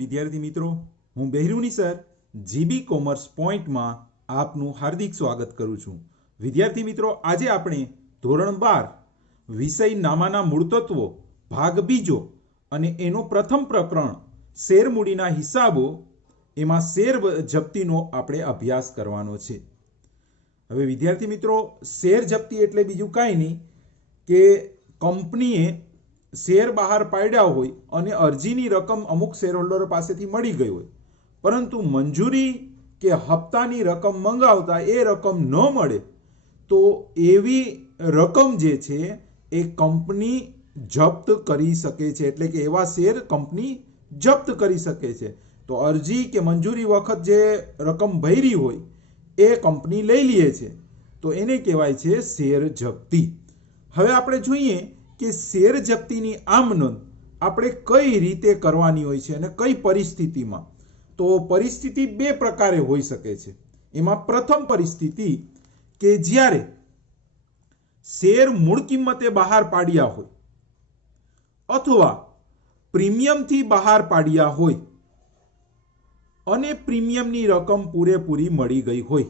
વિદ્યાર્થી મિત્રો, હું બહેરુની સર જીબી કોમર્સ પોઈન્ટમાં આપનું હાર્દિક સ્વાગત કરું છું. વિદ્યાર્થી મિત્રો, આજે આપણે ધોરણ 12 વિષય નામાના મૂળ તત્વો ભાગ બીજો અને એનો પ્રથમ પ્રકરણ શેરમૂડીના હિસાબો એમાં શેર જપ્તીનો આપણે અભ્યાસ કરવાનો છે. હવે વિદ્યાર્થી મિત્રો, શેર જપ્તી એટલે બીજું કાંઈ નહીં કે કંપનીએ શેર બહાર પાડ્યા હોય અને અરજીની રકમ અમુક શેરહોલ્ડરો પાસેથી મળી ગઈ હોય, પરંતુ મંજૂરી કે હપ્તાની રકમ મંગાવતા એ રકમ ન મળે તો એવી રકમ જે છે એ કંપની જપ્ત કરી શકે છે. એટલે કે એવા શેર કંપની જપ્ત કરી શકે છે. તો અરજી કે મંજૂરી વખત જે રકમ ભરી હોય એ કંપની લઈ લે છે, તો એને કહેવાય છે શેર જપ્તી. હવે આપણે જોઈએ કે શેર જપ્તીની આમ નોંધ આપણે કઈ રીતે કરવાની હોય છે અને કઈ પરિસ્થિતિમાં. તો પરિસ્થિતિ બે પ્રકારે હોઈ શકે છે. એમાં પ્રથમ પરિસ્થિતિ કે જ્યારે શેર મૂળ કિંમતે બહાર પાડ્યા હોય અથવા પ્રીમિયમથી બહાર પાડ્યા હોય અને પ્રીમિયમની રકમ પૂરેપૂરી મળી ગઈ હોય.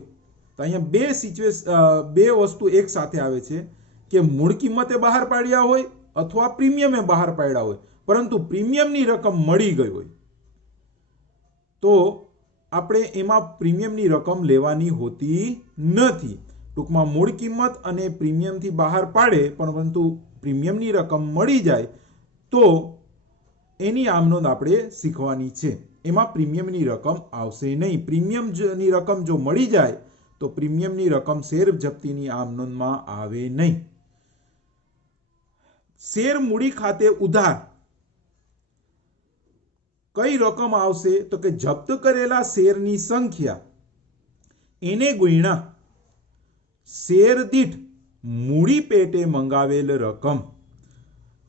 તો અહીંયા બે વસ્તુ એક સાથે આવે છે કે મૂળ કિંમતે બહાર પાડ્યા હોય અથવા પ્રીમિયમે બહાર પાડ્યા હોય, પરંતુ પ્રીમિયમની રકમ મળી ગઈ હોય તો આપણે એમાં પ્રીમિયમની રકમ લેવાની હોતી નથી. ટૂંકમાં મૂળ કિંમત અને પ્રીમિયમથી બહાર પાડે પરંતુ પ્રીમિયમની રકમ મળી જાય તો એની આમનોંધ આપણે શીખવાની છે. એમાં પ્રીમિયમની રકમ આવશે નહીં. પ્રીમિયમની રકમ જો મળી જાય તો પ્રીમિયમની રકમ શેર જપ્તીની આમનોંધમાં આવે નહીં. શેર મૂડી ખાતે ઉધાર કઈ રકમ આવશે તો કે જપ્ત કરેલા શેરની સંખ્યા એને ગુણ્યા શેર દીઠ મૂડી પેટે મંગાવેલ રકમ.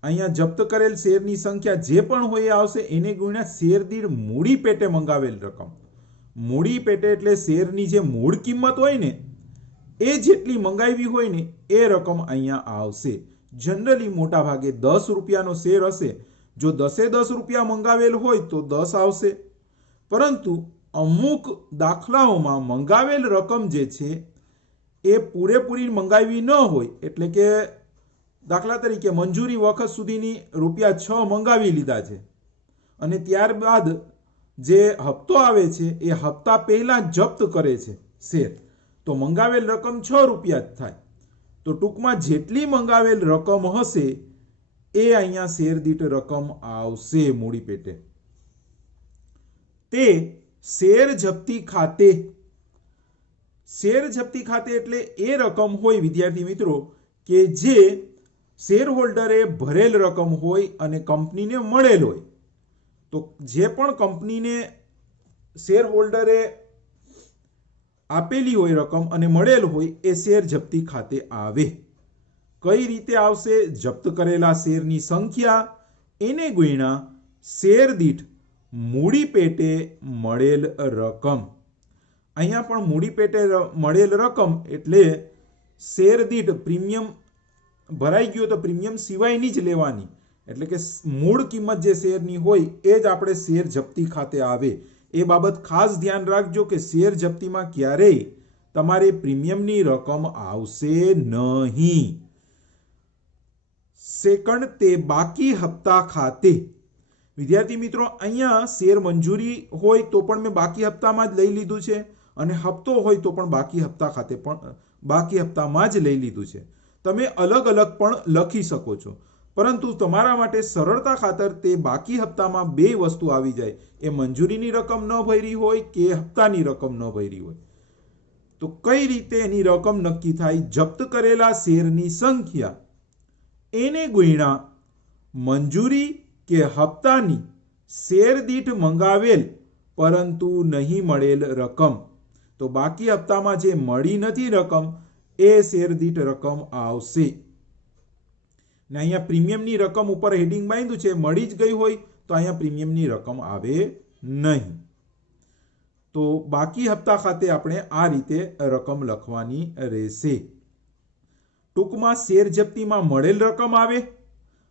અહીંયા જપ્ત કરેલ શેરની સંખ્યા જે પણ હોય એ આવશે એને ગુણ્યા શેર દીઠ મૂડી પેટે મંગાવેલ રકમ. મૂડી પેટે એટલે શેરની જે મૂળ કિંમત હોય ને એ જેટલી મંગાવી હોય ને એ રકમ અહીંયા આવશે. જનરલી મોટા ભાગે 10 રૂપિયાનો શેર હશે, જો 10 રૂપિયા મંગાવેલ હોય તો 10 આવશે, પરંતુ અમુક દાખલાઓમાં મંગાવેલ રકમ જે છે એ પૂરેપૂરી મંગાવી ન હોય, એટલે કે દાખલા તરીકે મંજૂરી વખત સુધીની ₹6 મંગાવી લીધા છે અને ત્યારબાદ જે હપ્તો આવે છે એ હપ્તા પહેલા જપ્ત કરે છે શેર, તો મંગાવેલ રકમ 6 રૂપિયા જ થાય. તો ટૂંકમાં જેટલી મંગાવેલ રકમ હશે એ અહીંયા શેર દીઠ રકમ આવશે મૂડી પેટે. તે શેર જપ્તી ખાતે. શેર જપ્તી ખાતે એટલે એ રકમ હોય વિદ્યાર્થી મિત્રો કે જે શેર હોલ્ડરે ભરેલ રકમ હોય અને કંપનીને મળેલ હોય. તો જે પણ કંપનીને શેર હોલ્ડરે આપેલી હોય રકમ અને મળેલ હોય એ શેર જપ્તી ખાતે આવે. કઈ રીતે આવશે? જપ્ત કરેલા શેરની સંખ્યા એને ગુણ્યા શેર દીઠ મૂડી પેટે મળેલ રકમ. અહીંયા પણ મૂડી પેટે મળેલ રકમ એટલે શેર દીઠ પ્રીમિયમ ભરાઈ ગયો તો પ્રીમિયમ સિવાયની જ લેવાની, એટલે કે મૂળ કિંમત જે શેરની હોય એ જ આપણે શેર જપ્તી ખાતે આવે. એ બાબત ખાસ ધ્યાન રાખજો કે શેર જપ્તીમાં ક્યારેય તમારે પ્રીમિયમની રકમ આવશે નહીં. સેકન્ડ, તે બાકી હપ્તા ખાતે. વિદ્યાર્થી મિત્રો, અહીંયા શેર મંજૂરી હોય તો પણ મેં બાકી હપ્તામાં જ લઈ લીધું છે અને હપ્તો હોય તો પણ બાકી હપ્તા ખાતે પણ બાકી હપ્તામાં જ લઈ લીધું છે. તમે અલગ અલગ પણ લખી શકો છો, પરંતુ તમારા માટે સરળતા ખાતર તે બાકી હપ્તામાં બે વસ્તુ આવી જાય, એ મંજૂરીની રકમ ન ભરી હોય કે હપ્તાની રકમ ન ભરી હોય. તો કઈ રીતે એની રકમ નક્કી થાય? જપ્ત કરેલા શેરની સંખ્યા એને ગુણ્યા મંજૂરી કે હપ્તાની શેર દીઠ મંગાવેલ પરંતુ નહીં મળેલ રકમ. તો બાકી હપ્તામાં જે મળી નથી રકમ એ શેર દીઠ રકમ આવશે. ને અહીંયા પ્રીમિયમની રકમ ઉપર હેડિંગ બાંધ્યું છે, મળી જ ગઈ હોય તો અહીંયા પ્રીમિયમની રકમ આવે નહીં. તો બાકી હપ્તા ખાતે આપણે આ રીતે રકમ લખવાની રહેશે. ટૂંકમાં શેર જપ્તીમાં મળેલ રકમ આવે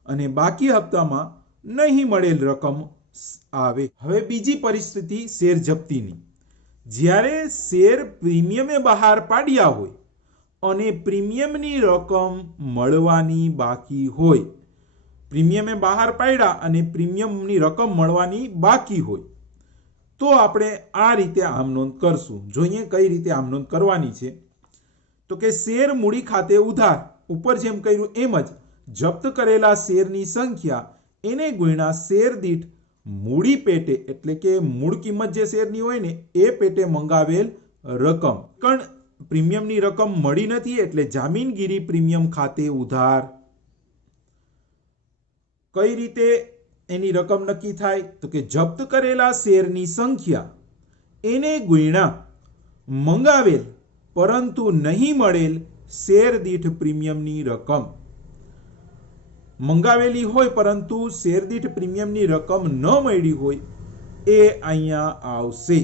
અને બાકી હપ્તામાં નહીં મળેલ રકમ આવે। હવે બીજી પરિસ્થિતિ શેર જપ્તીની, જ્યારે શેર પ્રીમિયમે બહાર પાડ્યા હોય અને પ્રીમિયમની રકમ મળવાની બાકી હોય, પ્રીમિયમે બહાર પાડ્યા અને પ્રીમિયમની રકમ મળવાની બાકી હોય, તો આપણે આ રીતે આમ નોંધ કરશું. જોઈએ કઈ રીતે આમ નોંધ કરવાની છે. તો કે શેર મૂડી ખાતે ઉધાર, ઉપર જેમ કર્યું એમ જ જપ્ત કરેલા શેરની સંખ્યા એને ગુણ્યા શેર દીઠ મૂડી પેટે, એટલે કે મૂળ કિંમત જે શેરની હોય ને એ પેટે મંગાવેલ રકમ. પણ પ્રીમિયમની રકમ મળી નથી એટલે જામીનગીરી પ્રીમિયમ ખાતે ઉધાર. કઈ રીતે એની રકમ નક્કી થાય? તો કે જપ્ત કરેલા શેરની સંખ્યા એને ગુણ્યા મંગાવેલ પરંતુ નહીં મળેલ શેર દીઠ પ્રીમિયમની રકમ. મંગાવેલી હોય પરંતુ શેર દીઠ પ્રીમિયમની રકમ ન મળી હોય એ અહીંયા આવશે.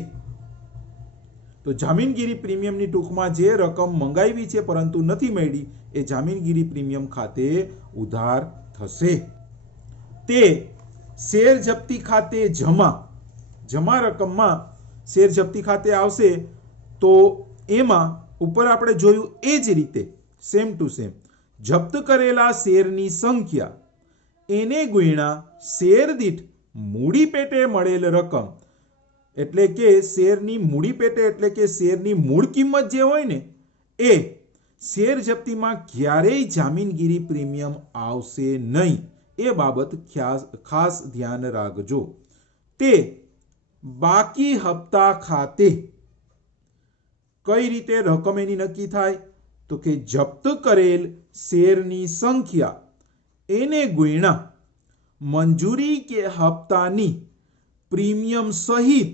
તો જામીનગીરી પ્રીમિયમની ટૂંકમાં જે રકમ મંગાવી છે પરંતુ નથી મળી એ જામીનગીરી પ્રીમિયમ ખાતે ઉધાર થશે. તે શેર જપ્તી ખાતે જમા રકમમાં શેર જપ્તી ખાતે આવશે. તો એમાં ઉપર આપણે જોયું એ જ રીતે સેમ ટુ સેમ જપ્ત કરેલા શેરની સંખ્યા એને ગુણ્યા શેર દીઠ મૂડી પેટે મળેલ રકમ, એટલે કે શેરની મૂડી પેટે એટલે કે શેરની મૂળ કિંમત જે હોય ને એ શેર જપ્તીમાં ક્યારેય જામીનગીરી પ્રીમિયમ આવશે નહીં. એ બાબત ખાસ ધ્યાન રાખજો. તે બાકી હપ્તા ખાતે કઈ રીતે રકમ એની નક્કી થાય? તો કે જપ્ત કરેલ શેરની સંખ્યા એને ગુણ્યા મંજૂરી કે હપ્તાની પ્રીમિયમ સહિત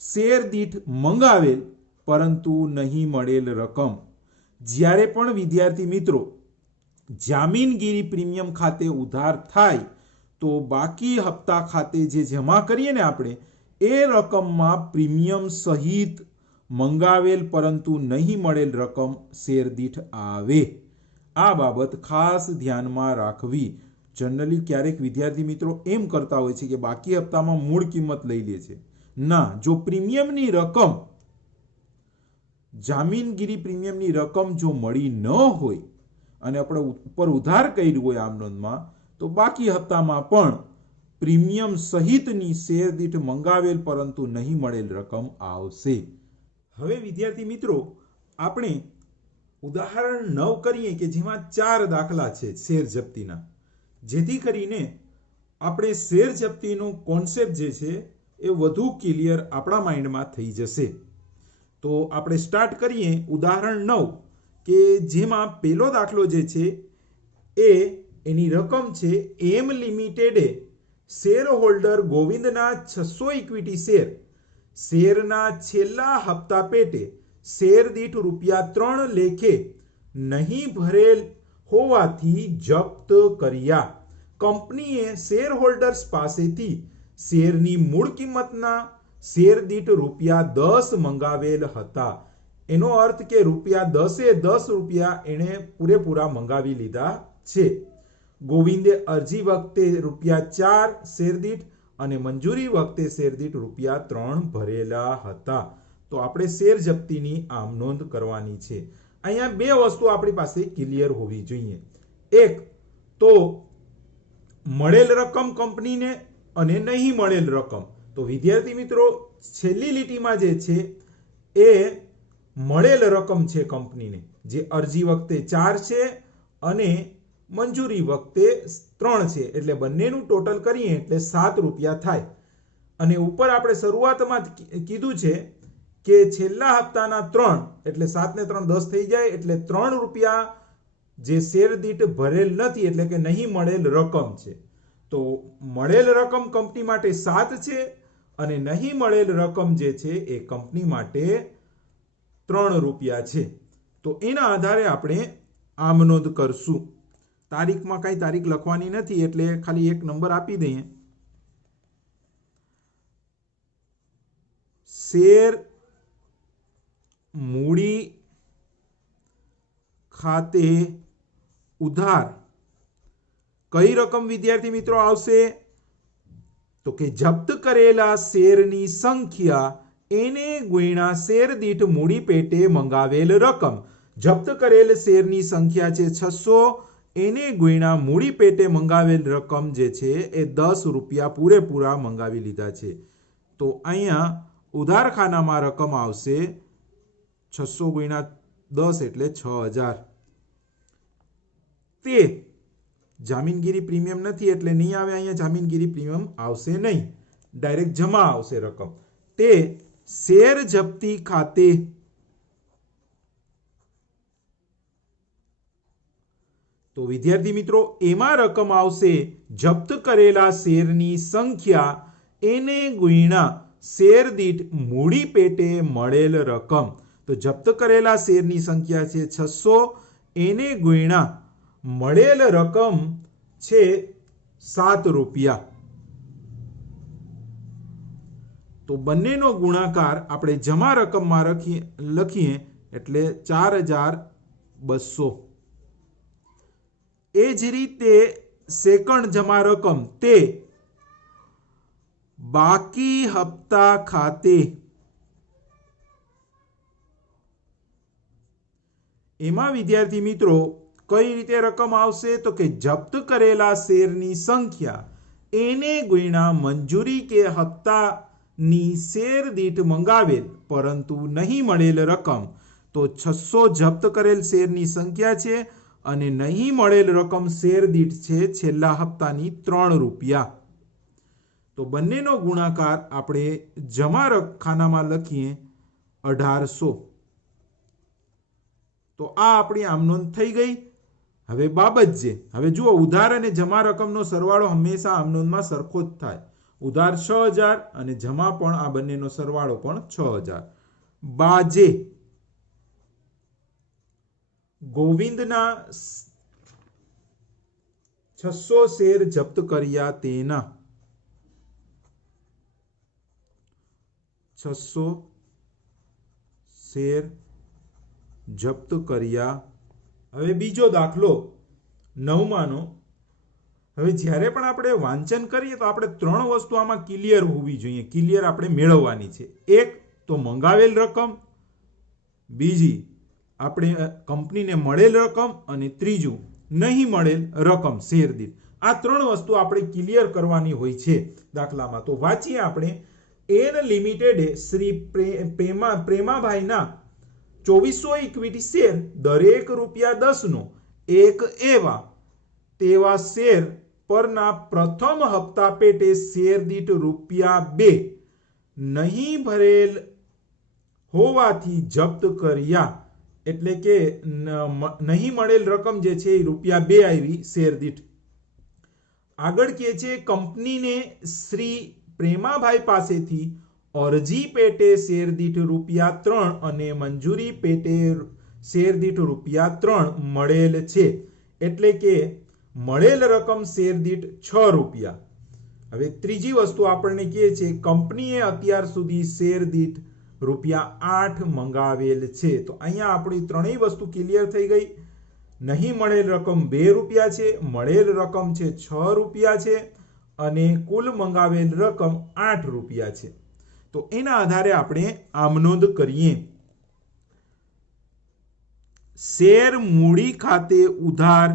શેર દીઠ મંગાવેલ પરંતુ નહીં મળેલ રકમ. જ્યારે પણ વિદ્યાર્થી મિત્રો જામીનગીરી પ્રીમિયમ ખાતે ઉધાર થાય તો બાકી હપ્તા ખાતે જે જમા કરીએ ને આપણે એ રકમમાં પ્રીમિયમ સહિત મંગાવેલ પરંતુ નહીં મળેલ રકમ શેર દીઠ આવે. આ બાબત ખાસ ધ્યાનમાં રાખવી. જનરલી ક્યારેક વિદ્યાર્થી મિત્રો એમ કરતા હોય છે કે બાકી હપ્તામાં મૂળ કિંમત લઈ લે છે. ના, જો પ્રીમિયમની રકમ જામીનગીરી પ્રીમિયમની રકમ જો મળી ન હોય અને આપણે ઉપર ઉધાર કર્યું હોય આમ નોંધમાં, તો બાકી હપ્તામાં પણ પ્રીમિયમ સહિતની શેર દીઠ મંગાવેલ પરંતુ નહીં મળેલ રકમ આવશે. હવે વિદ્યાર્થી મિત્રો આપણે ઉદાહરણ 9 કરીએ કે જેમાં 4 દાખલા છે શેર જપ્તીના, જેથી કરીને આપણે શેર જપ્તીનો કોન્સેપ્ટ જે છે એ વધુ ક્લિયર આપણા માઇન્ડમાં થઈ જશે. તો આપણે સ્ટાર્ટ કરીએ ઉદાહરણ 9 કે જેમાં પહેલો દાખલો જે છે એ એની રકમ છે એમ લિમિટેડે શેર હોલ્ડર ગોવિંદના 600 ઇક્વિટી શેરના છેલ્લા હપ્તા પેટે શેર દીઠ ₹3 લેખે નહીં ભરેલ હોવાથી જપ્ત કર્યા. કંપનીએ શેર હોલ્ડર્સ પાસેથી શેરની મૂળ કિંમતના શેર દીઠ ₹10 મંગાવેલ હતા. એનો અર્થ કે ₹10 એણે પૂરેપૂરા મંગાવી લીધા છે. ગોવિંદે અરજી વખતે ₹4 શેર દીઠ અને મંજૂરી વખતે શેર દીઠ ₹3 ભરેલા હતા. તો આપણે શેર જપ્તીની આમ નોંધ કરવાની છે. અહીંયા બે વસ્તુ આપણી પાસે ક્લિયર હોવી જોઈએ. એક તો મળેલ રકમ કંપનીને અને નહીં મળેલ રકમ. તો વિદ્યાર્થી મિત્રો છેલ્લી લીટીમાં જે છે એ મળેલ રકમ છે કંપનીને, જે અરજી વખતે 4 છે અને મંજૂરી વખતે 3 છે, એટલે બંનેનું ટોટલ કરીએ એટલે ₹7 થાય. અને ઉપર આપણે શરૂઆતમાં કીધું છે કે છેલ્લા હપ્તાના 3 એટલે 7 ને 3 10 થઈ જાય, એટલે ₹3 જે શેર દીઠ ભરેલ નથી એટલે કે નહીં મળેલ રકમ છે. તો મળેલ રકમ કંપની માટે 7 છે અને નહીં મળેલ રકમ જે છે એ કંપની માટે ₹3 છે. તો એના આધારે આપણે આમ નોંધ કરશું. તારીખમાં કઈ તારીખ લખવાની નથી એટલે ખાલી એક નંબર આપી દઈએ. શેર મૂડી ખાતે ઉધાર કઈ રકમ વિદ્યાર્થી મિત્રો આવશે? તો કે જપ્ત કરેલા શેરની સંખ્યા એને ગુણ્યા શેર દીઠ મૂડી પેટે મંગાવેલ રકમ. જપ્ત કરેલ શેરની સંખ્યા છે 600, એને ગુણ્યા મૂડી પેટે મંગાવેલ રકમ જે છે એ 10 રૂપિયા પૂરેપૂરા મંગાવી લીધા છે. તો અહીંયા ઉધાર ખાનામાં રકમ આવશે 600 ગુણ્યા 10 એટલે 6000. તે જામીનગીરી પ્રીમિયમ નથી એટલે નહીં આવે, અહીંયા જામીનગીરી પ્રીમિયમ આવશે નહીં, ડાયરેક્ટ જમા આવશે રકમ. તે શેર જપ્તી ખાતે તો વિદ્યાર્થી મિત્રો એમાં રકમ આવશે જપ્ત કરેલા શેરની સંખ્યા એને ગુણ્યા શેર દીઠ મૂડી પેટે મળેલ રકમ. તો જપ્ત કરેલા શેરની સંખ્યા છે 600, એને ગુણ્યા મળેલ રકમ છે 7 રૂપિયા. તો બંનેનો ગુણાકાર આપણે જમા રકમમાં લખીએ એટલે 4200. એ જ રીતે સેકન્ડ જમા રકમ તે બાકી હપ્તા ખાતે. એમાં વિદ્યાર્થી મિત્રો કઈ રીતે રકમ આવશે તો કે જપ્ત કરેલા શેરની સંખ્યા એને ગુણ્યા મંજૂરી કે હપ્તાની શેર દીઠ મંગાવેલ પરંતુ નહીં મળેલ રકમ. તો 600 જપ્ત કરેલ શેરની સંખ્યા છે અને નહીં મળેલ રકમ શેર દીઠ છે છેલ્લા હપ્તાની 3 રૂપિયા. તો બંનેનો ગુણાકાર આપણે જમા ખાનામાં લખીએ 1800. તો આ આપણી આમનોંધ થઈ ગઈ. હવે બાબત જે હવે જુઓ, ઉધાર અને જમા રકમનો સરવાળો હંમેશા આમનોંધમાં સરખો જ થાય. ઉધાર 6000 અને જમા પણ આ બંનેનો સરવાળો પણ 6000. બાજે ગોવિંદના 600 શેર જપ્ત કર્યા તેના 600 શેર જપ્ત કર્યા. હવે બીજો દાખલો 9માનો. હવે જ્યારે પણ આપણે વાંચન કરીએ તો આપણે 3 વસ્તુ આમાં ક્લિયર હોવી જોઈએ, ક્લિયર આપણે મેળવવાની છે. એક તો મંગાવેલ રકમ, બીજી આપણે કંપનીને મળેલ રકમ અને ત્રીજું નહીં મળેલ રકમ શેર દીઠ. આ 3 વસ્તુ આપણે ક્લિયર કરવાની હોય છે દાખલામાં. તો વાંચીએ આપણે. એન લિમિટેડે શ્રી પ્રેમાભાઈના 2400 ઇક્વિટી શેર દરેક ₹10 નો એક તેવા શેર પરના પ્રથમ હપ્તા પેટે શેર દીઠ ₹2 નહીં ભરેલ હોવાથી જપ્ત કર્યા. એટલે કે નહીં મળેલ રકમ જે છે એ ₹2 આવી શેર દીઠ. આગળ કહે છે કંપનીને શ્રી પ્રેમાભાઈ પાસેથી અરજી પેટે શેર દીઠ ₹3 અને મંજૂરી પેટે શેર દીઠ ₹3 મળેલ છે. એટલે કે મળેલ રકમ શેર દીઠ ₹6. હવે ત્રીજી વસ્તુ આપણને કહે છે કંપનીએ અત્યાર સુધી શેર દીઠ ₹8 મંગાવેલ છે. તો અહીંયા આપણી ત્રણેય વસ્તુ ક્લિયર થઈ ગઈ. નહીં મળેલ રકમ ₹2 છે, મળેલ રકમ છે ₹6 છે અને કુલ મંગાવેલ રકમ ₹8 છે. તો એના આધારે આપણે આમનોંધ કરીએ. શેર મૂડી ખાતે ઉધાર.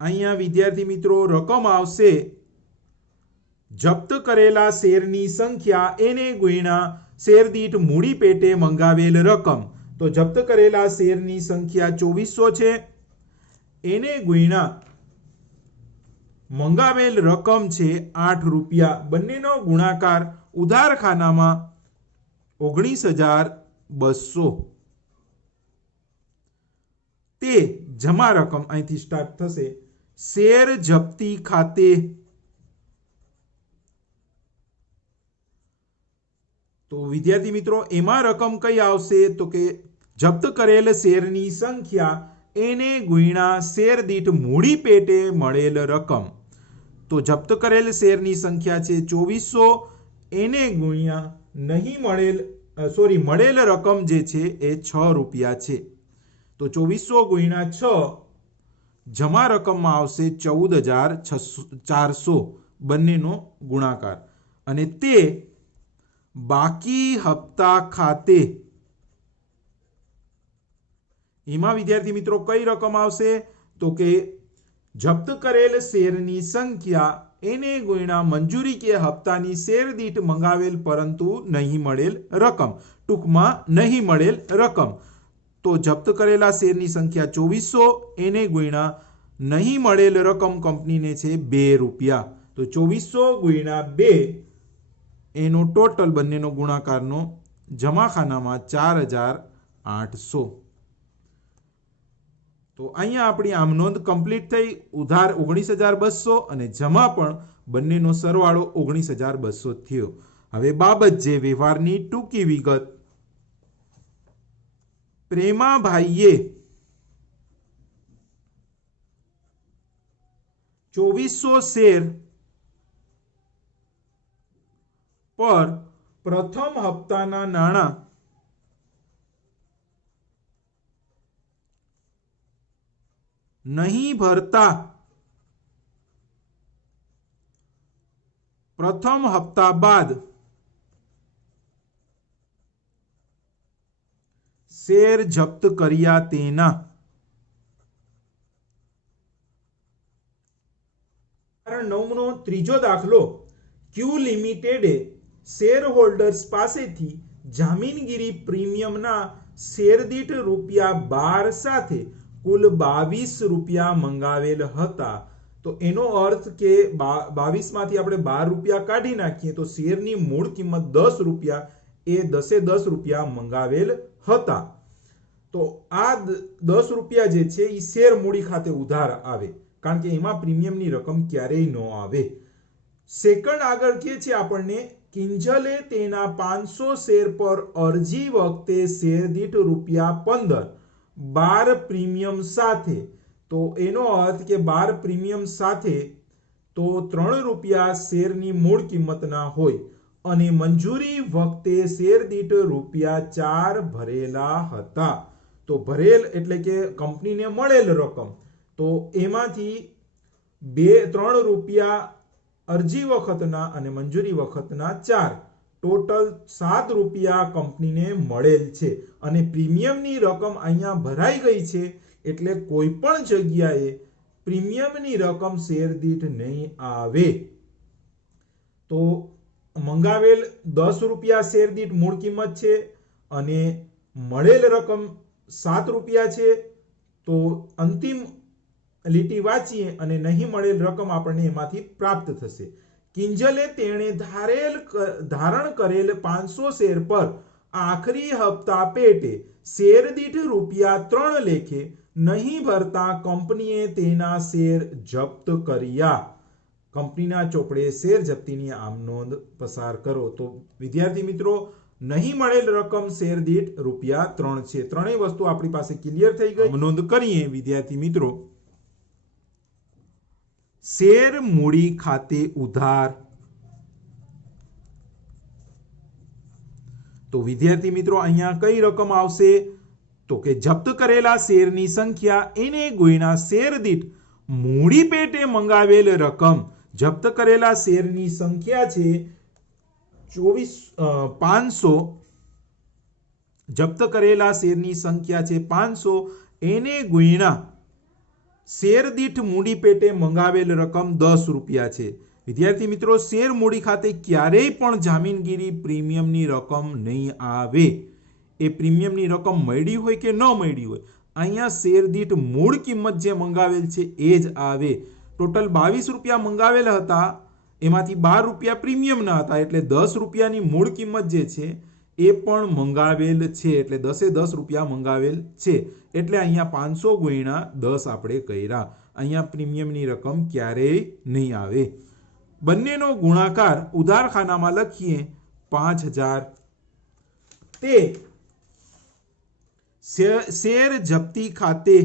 અહીંયા વિદ્યાર્થી મિત્રો રકમ આવશે જપ્ત કરેલા શેરની સંખ્યા એને ગુણ્યા શેર દીઠ મૂડી પેટે મંગાવેલ રકમ. તો જપ્ત કરેલા શેરની સંખ્યા 2400 છે, એને ગુણ્યા મંગાવેલ રકમ છે ₹8. બંનેનો ગુણાકાર ઉધાર ખાનામાં 19200. તે જમા રકમ અહીંથી સ્ટાર્ટ થશે. શેર જપ્તી ખાતે. તો વિદ્યાર્થી મિત્રો એમાં રકમ કઈ આવશે તો કે જપ્ત કરેલ શેરની સંખ્યા એને ગુણ્યા શેર દીઠ મૂડી પેટે મળેલ રકમ. તો જપ્ત કરેલ શેરની સંખ્યા છે 2400, એને ગુણ્યા નહીં મળેલ રકમ જે છે એ ₹6 છે. તો 2400 ગુણ્યા 6 जमा रकममां आवशे 14,400 બંનેનો ગુણાકાર અને તે બાકી હપ્તા ખાતે એમાં વિદ્યાર્થી મિત્રો કઈ રકમ આવશે તો કે જપ્ત કરેલ શેરની સંખ્યા એને ગુણ્યા મંજૂરી કે હપ્તાની શેર દીઠ મંગાવેલ પરંતુ નહીં મળેલ રકમ, ટૂંકમાં નહીં મળેલ રકમ. તો જપ્ત કરેલા શેરની સંખ્યા 2400 એને ગુણ્યા નહીં મળેલ રકમ કંપનીને છે 2 રૂપિયા. તો 2400 ગુણ્યા 2 એનો ટોટલ બંનેનો ગુણાકારનો જમાખાનામાં 4800. તો અહીંયા આપણી આમ નોંધ કમ્પ્લીટ થઈ. ઉધાર 19200 અને જમા પણ બંનેનો સરવાળો 19200 થયો. હવે બાબત જે વ્યવહારની ટૂંકી વિગત. પ્રેમાભાઈએ 2400 શેર પર પ્રથમ હપ્તાના નાણાં नहीं भरता प्रथम हफ्ता बाद शेर जप्त कर्या तेना नवमो त्रीजो दाखलो क्यू लिमिटेडे शेर होल्डर्स पासेथी जामीनगीरी प्रीमियमना शेर दीठ ₹12 साथे कुल 22 રૂપિયા મંગાવેલ હતા. તો એનો અર્થ કે 22 માંથી આપણે 12 રૂપિયા કાઢી નાખીએ તો શેરની મૂળ કિંમત 10 રૂપિયા એ 10 રૂપિયા મંગાવેલ હતા. તો આ 10 રૂપિયા જે છે એ શેર મૂડી ખાતે ઉધાર આવે કારણ કે એમાં પ્રીમિયમની રકમ ક્યારેય ન આવે. સેકન્ડ આગળ કે છે આપણને કિંજલે તેના 500 શેર પર અરજી વખતે શેર દીઠ ₹15 12 પ્રીમિયમ સાથે. તો એનો અર્થ કે 12 પ્રીમિયમ સાથે તો 3 રૂપિયા શેરની મૂળ કિંમતના હોય અને મંજૂરી વખતે શેર દીઠ ₹4 ભરેલા હતા. તો ભરેલ એટલે કે કંપનીને મળેલ રકમ તો એમાંથી 3 રૂપિયા અરજી વખતના અને મંજૂરી વખતના 4 टोटल 7 રૂપિયા કંપનીને મળેલ છે અને પ્રીમિયમની રકમ અહીંયા ભરાઈ ગઈ છે એટલે કોઈ પણ જગ્યાએ પ્રીમિયમની રકમ શેર દીઠ નહીં આવે. તો મંગાવેલ 10 રૂપિયા શેર દીઠ મૂળ કિંમત છે અને મળેલ રકમ 7 રૂપિયા છે. તો અંતિમ લીટી વાંચીએ અને નહીં મળેલ રકમ આપણને એમાંથી પ્રાપ્ત થશે. કિંજલે તેણે ધારણ કરેલ 500 શેર પર આખરી હપ્તા પેટે શેર દીઠ ₹3 લેખે નહીં ભરતા કંપનીએ તેના શેર જપ્ત કર્યા. કંપનીના ચોપડે શેર જપ્તીની આમ નોંધ પસાર કરો. તો વિદ્યાર્થી મિત્રો નહીં મળેલ રકમ શેર દીઠ ₹3 છે. ત્રણેય વસ્તુ આપણી પાસે ક્લિયર થઈ ગઈ. નોંધ કરીએ વિદ્યાર્થી મિત્રો. શેર મૂડી ખાતે ઉધાર. તો વિદ્યાર્થી મિત્રો અહીંયા કઈ રકમ આવશે તો કે જપ્ત કરેલા શેરની સંખ્યા એને ગુણ્યા શેર દીઠ મૂડી પેટે મંગાવેલ રકમ. જપ્ત કરેલા શેરની સંખ્યા છે 500. જપ્ત કરેલા શેરની સંખ્યા છે 500 એને ગુણ્યા શેર દીઠ મૂડી પેટે મંગાવેલ રકમ 10 રૂપિયા છે. વિદ્યાર્થી મિત્રો શેર મૂડી ખાતે ક્યારેય પણ જામીનગીરી પ્રીમિયમની રકમ નહીં આવે. એ પ્રીમિયમની રકમ મળી હોય કે ન મળી હોય અહીંયા શેર દીઠ મૂળ કિંમત જે મંગાવેલ છે એ જ આવે. ટોટલ 22 રૂપિયા મંગાવેલ હતા એમાંથી 12 રૂપિયા પ્રીમિયમના હતા એટલે 10 રૂપિયાની મૂળ કિંમત જે છે એ પણ મંગાવેલ છે એટલે 10 રૂપિયા મંગાવેલ છે એટલે અહીંયા 500 ગુણ્યા 10 આપણે કર્યા. અહીંયા પ્રીમિયમની રકમ ક્યારેય નહીં આવે. બંનેનો ગુણાકાર ઉધાર ખાનામાં લખીએ 5000. તે શેર જપ્તી ખાતે.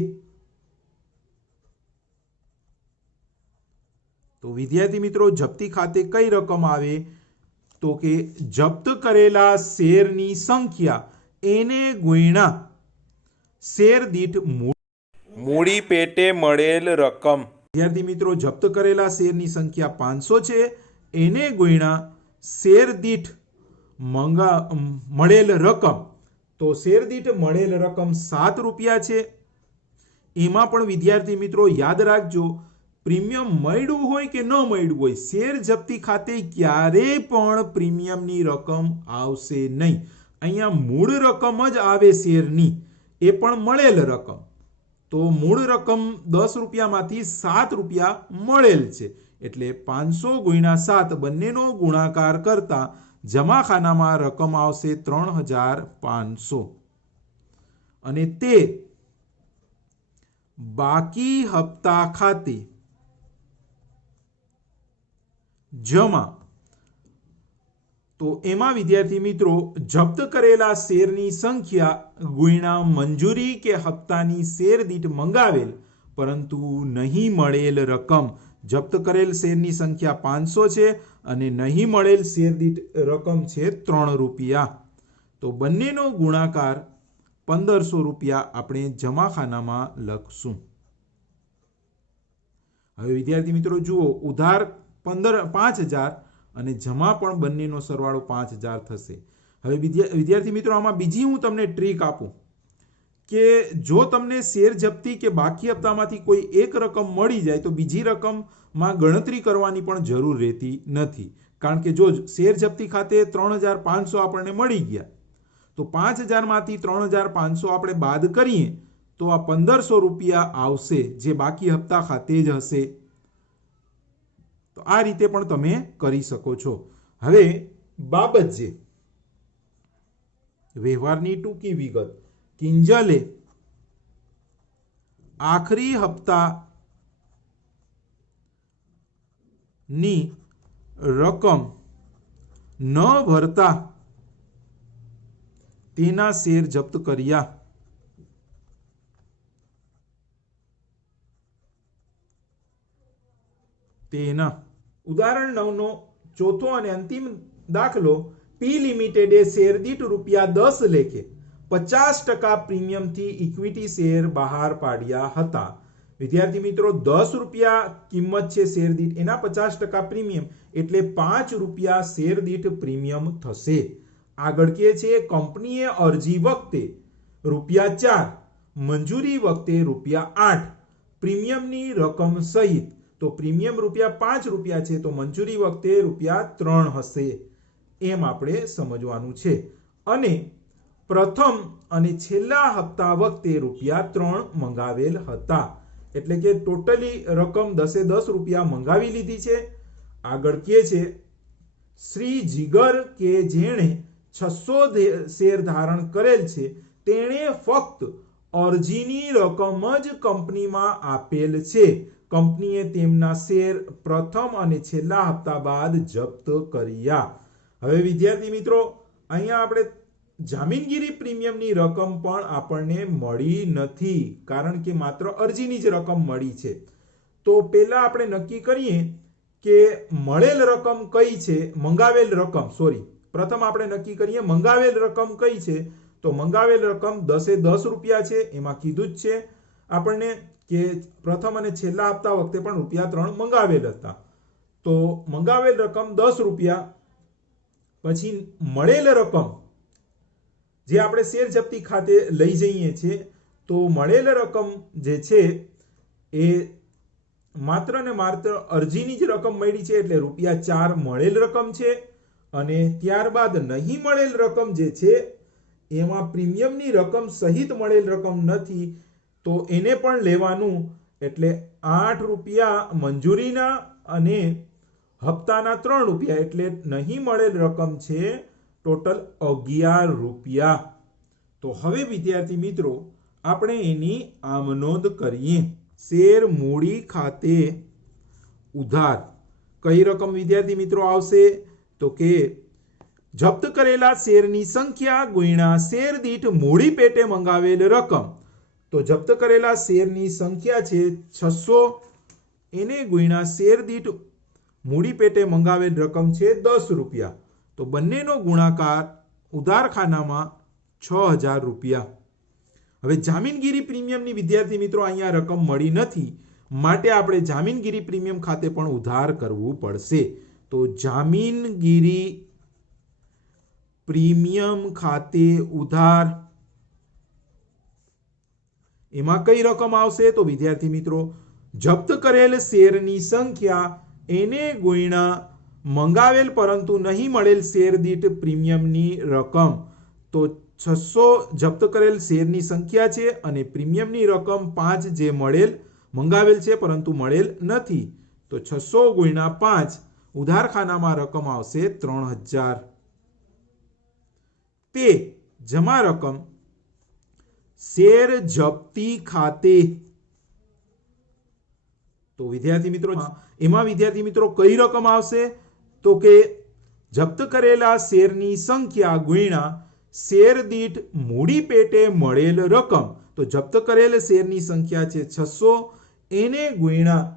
તો વિદ્યાર્થી મિત્રો જપ્તી ખાતે કઈ રકમ આવે તો કે જપ્ત કરેલા શેરની સંખ્યા એને ગુણ્યા શેર દીઠ મૂળ. મૂડી પેટે મળેલ રકમ. વિદ્યાર્થી મિત્રો, જપ્ત કરેલા શેરની સંખ્યા 500 છે, એને ગુણ્યા શેર દીઠ મળેલ રકમ. તો શેર દીઠ મળેલ રકમ 7 રૂપિયા છે. એમાં પણ વિદ્યાર્થી મિત્રો યાદ રાખજો, પ્રીમિયમ મળ્યું હોય કે ન મળ્યું હોય, શેર જપ્તી ખાતે ક્યારેય પણ પ્રીમિયમની રકમ આવશે નહીં. અહીંયા મૂળ રકમ જ આવે શેરની, એ પણ મળેલ રકમ. તો મૂળ રકમ 10 રૂપિયામાંથી 7 રૂપિયા મળેલ છે, એટલે 500 ગુણ્યા 7 બંનેનો ગુણાકાર કરતા જમાખાનામાં રકમ આવશે 3500 અને તે બાકી હપ્તા ખાતે જમા. તો એમાં વિદ્યાર્થી મિત્રો જપ્ત કરેલા શેરની સંખ્યા ગુણ્યા મંજૂરી કે હપ્તાની શેર દીઠ મંગાવેલ પરંતુ નહીં મળેલ રકમ. જપ્ત કરેલ શેરની સંખ્યા 500 છે અને નહીં મળેલ શેર દીઠ રકમ છે 3 રૂપિયા. તો બંનેનો ગુણાકાર 1500 રૂપિયા આપણે જમાખાનામાં લખશું. હવે વિદ્યાર્થી મિત્રો જુઓ, ઉધાર 5000 અને જમા પણ બંનેનો સરવાળો 5000 થશે. હવે વિદ્યાર્થી મિત્રો આમાં બીજી હું તમને ટ્રીક આપું કે જો તમને શેર જપ્તી કે બાકી હપ્તામાંથી કોઈ એક રકમ મળી જાય તો બીજી રકમમાં ગણતરી કરવાની પણ જરૂર રહેતી નથી. કારણ કે જો શેર જપ્તી ખાતે 3500 આપણને મળી ગયા તો 5000 માંથી 3500 આપણે બાદ કરીએ તો આ 1500 રૂપિયા આવશે, જે બાકી હપ્તા ખાતે જ હશે. તો આ રીતે પણ તમે કરી શકો છો. હવે બાબત જે વ્યવહારની ટૂંકી વિગત, કિંજલે આખરી હપ્તાની રકમ ન ભરતા તેના શેર જપ્ત કર્યા. તેના ઉદાહરણ 9 નો ચોથો અને અંતિમ દાખલો, પી લિમિટેડે શેર દીઠ ₹10 લેખે 50% પ્રીમિયમથી ઇક્વિટી શેર બહાર પાડ્યા હતા. વિદ્યાર્થી મિત્રો 10 રૂપિયા કિંમત છે શેર દીઠ, એના 50% પ્રીમિયમ એટલે 5 રૂપિયા શેર દીઠ પ્રીમિયમ થશે. આગળ કે છે કંપનીએ અરજી વખતે ₹4, મંજૂરી વખતે ₹8 પ્રીમિયમની રકમ સહિત. તો પ્રીમિયમ ₹5 છે તો મંજૂરી વખતે ₹3 હશે, એમ આપણે સમજવાનું છે. અને પ્રથમ અને છેલ્લા હપ્તા વખતે ₹3 મંગાવેલ હતા, એટલે કે ટોટલી રકમ 10 રૂપિયા મંગાવી લીધી છે. આગળ કે છે શ્રી જીગર કે જેણે 600 શેર ધારણ કરેલ છે તેણે ફક્ત અરજીની રકમ જ કંપનીમાં આપેલ છે. કંપનીએ તેમના શેર પ્રથમ અને છેલ્લા હપ્તા બાદ જપ્ત કર્યા. હવે વિદ્યાર્થી મિત્રો અહીંયા આપણે જામીનગીરી પ્રીમિયમની રકમ પણ આપણને મળી નથી, કારણ કે માત્ર અરજીની જ રકમ મળી છે. તો પહેલા આપણે નક્કી કરીએ કે મળેલ રકમ કઈ છે, મંગાવેલ રકમ, પ્રથમ આપણે નક્કી કરીએ મંગાવેલ રકમ કઈ છે. તો મંગાવેલ રકમ 10 રૂપિયા છે, એમાં કીધું જ છે આપણને કે પ્રથમ અને છેલ્લા હપ્તા વખતે પણ ₹3 મંગાવેલ હતા. તો મંગાવેલ રકમ 10 રૂપિયા. પછી મળેલ રકમ જે આપણે શેર જપ્તી ખાતે લઈ જઈએ છીએ, તો મળેલ રકમ જે છે એ માત્ર ને માત્ર અરજીની જ રકમ મળી છે, એટલે ₹4 મળેલ રકમ છે. અને ત્યારબાદ નહીં મળેલ રકમ જે છે એમાં પ્રીમિયમની રકમ સહિત મળેલ રકમ નથી, તો એને પણ લેવાનું, એટલે ₹8 મંજૂરીના અને હપ્તાના ₹3, એટલે નહીં મળેલ રકમ છે ટોટલ ₹11. તો હવે વિદ્યાર્થી મિત્રો આપણે એની આમનોંધ કરીએ. શેર મૂડી ખાતે ઉધાર કઈ રકમ વિદ્યાર્થી મિત્રો આવશે? તો કે જપ્ત કરેલા શેરની સંખ્યા ગુણ્યા શેર દીઠ મૂડી પેટે મંગાવેલ રકમ. તો જપ્ત કરેલા શેરની સંખ્યા છે 600, એને ગુણ્યા શેર દીઠ મૂડી પેટે મંગાવેલ રકમ છે ₹10. તો બંનેનો ગુણાકાર ઉધાર ખાનામાં ₹6000. હવે જામીનગીરી પ્રીમિયમની વિદ્યાર્થી મિત્રો અહીંયા રકમ મળી નથી, માટે આપણે જામીનગીરી પ્રીમિયમ ખાતે પણ ઉધાર કરવું પડશે. તો જામીનગીરી પ્રીમિયમ ખાતે ઉધાર, એમાં કઈ રકમ આવશે? તો વિદ્યાર્થી મિત્રો જપ્ત કરેલ શેરની સંખ્યા એને ગુણ્યા મંગાવેલ પરંતુ નહીં મળેલ શેર દીઠ પ્રીમિયમની રકમ. તો 600 જપ્ત કરેલ શેરની સંખ્યા છે અને પ્રીમિયમની રકમ 5 જે મળેલ મંગાવેલ છે પરંતુ મળેલ નથી. તો 600 ગુણ્યા 5, ઉધારખાનામાં રકમ આવશે 3000. તે જમા રકમ શેર જપ્તી ખાતે. તો વિદ્યાર્થી મિત્રો એમાં વિદ્યાર્થી મિત્રો કઈ રકમ આવશે? તો કે જપ્ત કરેલા શેરની સંખ્યા ગુણ્યા શેર દીઠ મૂડી પેટે મળેલ રકમ. તો જપ્ત કરેલ શેરની સંખ્યા છે 600, એને ગુણ્યા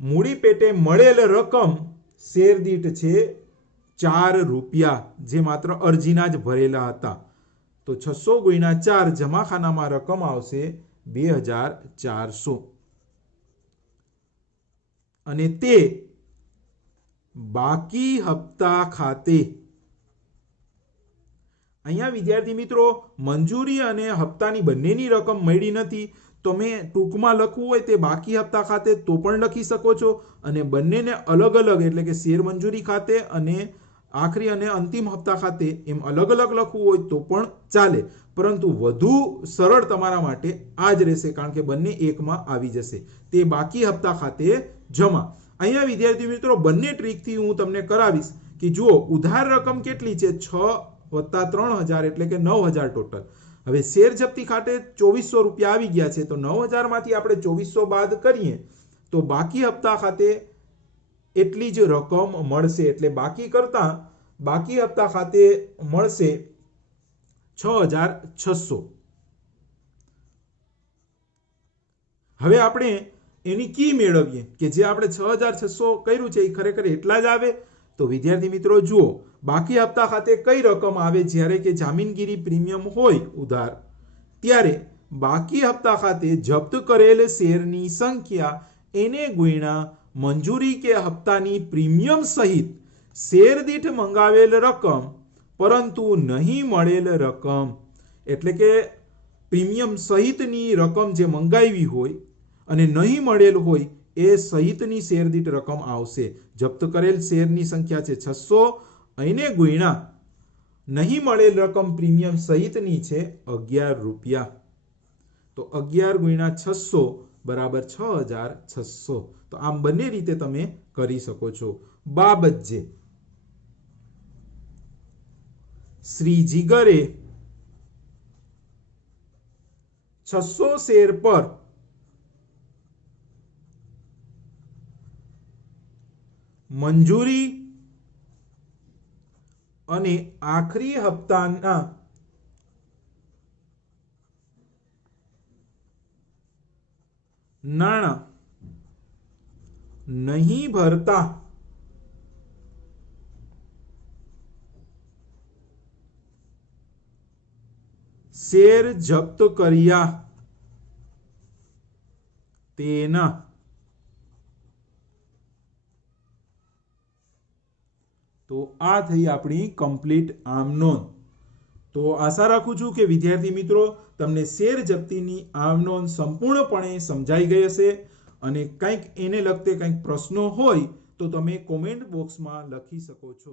મૂડી પેટે મળેલ રકમ શેર દીઠ છે 4 રૂપિયા, જે માત્ર અરજીના જ ભરેલા હતા. તો 600 ગુણ્યા 4, જમાખાનામાં રકમ આવશે 2400. અને તે બાકી હપ્તા ખાતે. અહીંયા વિદ્યાર્થી મિત્રો મંજૂરી અને હપ્તાની બંનેની રકમ મળી નથી, તો મેં ટૂંકમાં લખવું હોય તે બાકી હપ્તા ખાતે તો પણ લખી શકો છો, અને બંનેને અલગ અલગ એટલે કે શેર મંજૂરી ખાતે અને આખરી અને અંતિમ હપ્તા ખાતે એમ અલગ અલગ લખવું હોય તો પણ ચાલે, પરંતુ વધુ સરળ તમારા માટે આ જ રહેશે, કારણ કે બંને એકમાં આવી જશે. તે બાકી હપ્તા ખાતે જમા. અહીંયા વિદ્યાર્થી મિત્રો બંને ટ્રીકથી હું તમને કરાવીશ કે જુઓ ઉધાર રકમ કેટલી છે? 6 વત્તા 3000 એટલે કે 9000 ટોટલ. હવે શેર જપ્તી ખાતે 2400 રૂપિયા આવી ગયા છે, તો 9000 માંથી આપણે 2400 બાદ કરીએ તો બાકી હપ્તા ખાતે એટલી જ રકમ મળશે. એટલે બાકી કરતા બાકી હપ્તા ખાતે મળશે 6600. હવે આપણે એની કી મેળવીએ કે જે આપણે 6600 કર્યું છે એ ખરેખર એટલા જ આવે. તો વિદ્યાર્થી મિત્રો જુઓ બાકી હપ્તા ખાતે કઈ રકમ આવે? જ્યારે કે જામીનગીરી પ્રીમિયમ હોય ઉધાર, ત્યારે બાકી હપ્તા ખાતે જપ્ત કરેલ શેરની સંખ્યા એને ગુણ્યા મંજૂરી કે હપ્તાની પ્રીમિયમ સહિત શેર દીઠ મંગાવેલ રકમ પરંતુ નહીં મળેલ રકમ. એટલે કે પ્રીમિયમ સહિતની રકમ જે મંગાવી હોય અને નહીં મળેલ હોય એ સહિતની શેર દીઠ રકમ આવશે. જપ્ત કરેલ શેરની સંખ્યા છે 600, એને ગુણ્યા નહીં મળેલ રકમ પ્રીમિયમ સહિતની છે 11 રૂપિયા. તો 11 ગુણ્યા 600 બરાબર 6600. તો આમ બંને રીતે તમે કરી શકો છો. બાબત જે શ્રી જીગરે 600 શેર પર મંજૂરી અને આખરી હપ્તાના નાણાં નહીં ભરતા શેર જપ્ત કર્યા તેના. તો આ થઈ આપણી કમ્પ્લીટ આમ નોંધ. તો આશા રાખું છું કે વિદ્યાર્થી મિત્રો તમને શેર જપ્તીની આમ નોંધ સંપૂર્ણપણે સમજાઈ ગઈ હશે, અને કંઈક એને લગતે કંઈક પ્રશ્નો હોય તો તમે કોમેન્ટ બોક્સમાં લખી શકો છો.